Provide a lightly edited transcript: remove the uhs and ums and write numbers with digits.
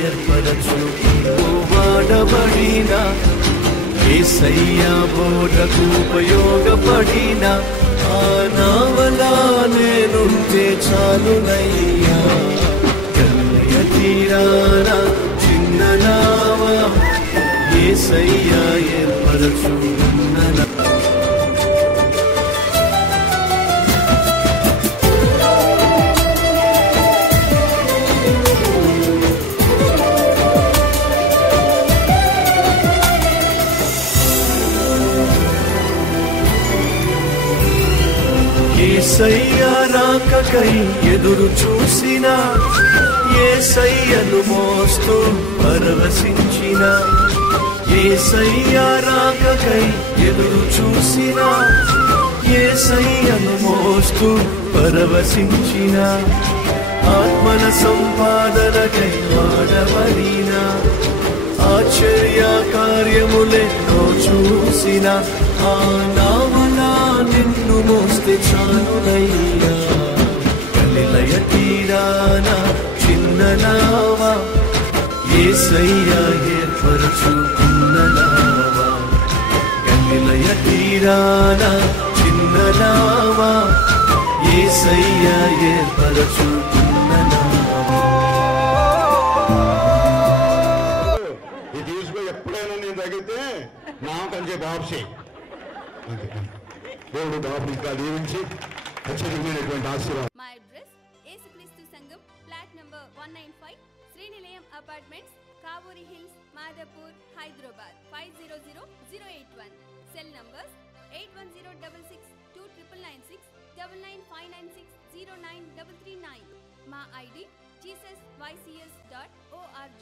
ఏర్పరచు వాడబడిన యేసయ్యా బోధకు ఉపయోగపడిన ఆ నావలా నేనుంటే చాలునయ్యా. గల్లియ తీరాన చిన్న నావ యేసయ్యా ఏర్పరచు యేసయ్యా రాకకై ఎదురు చూసిన యేసయ్యను మోస్తూ పరవశించిన యేసయ్యా రాకకై ఎదురు చూసిన యేసయ్యను మోస్తూ పరవశించిన ఆత్మల సంపాదనకై వాడబడిన ఆశ్చర్య కార్యములెన్నో చూసిన ఆ నావలా నిన్ను మోస్తే చాలునయ్యా. గలిలయ తీరాన చిన్న నావ యేసయ్యా ఏర్పరచుకున్న నావ. గలిలయ తీరాన చిన్న నావ యేసయ్యా ఏర్పరచుకున్న నావ. ఈ తీసుకు ఎప్పుడైనా నేను తగ్గితే నాకంటే బాప్సే దేవుడు బాబు ఇంకా దీవించి ఖచ్చితమైనటువంటి ఆశీర్వాదం. మా అడ్రస్ యేసుక్రీస్తు సంఘం flat number 195 Srinilayam apartments Kavuri hills Madhapur Hyderabad 500081. Cell numbers 8106629996 9959960939. మా ఐడి jesusycs.org.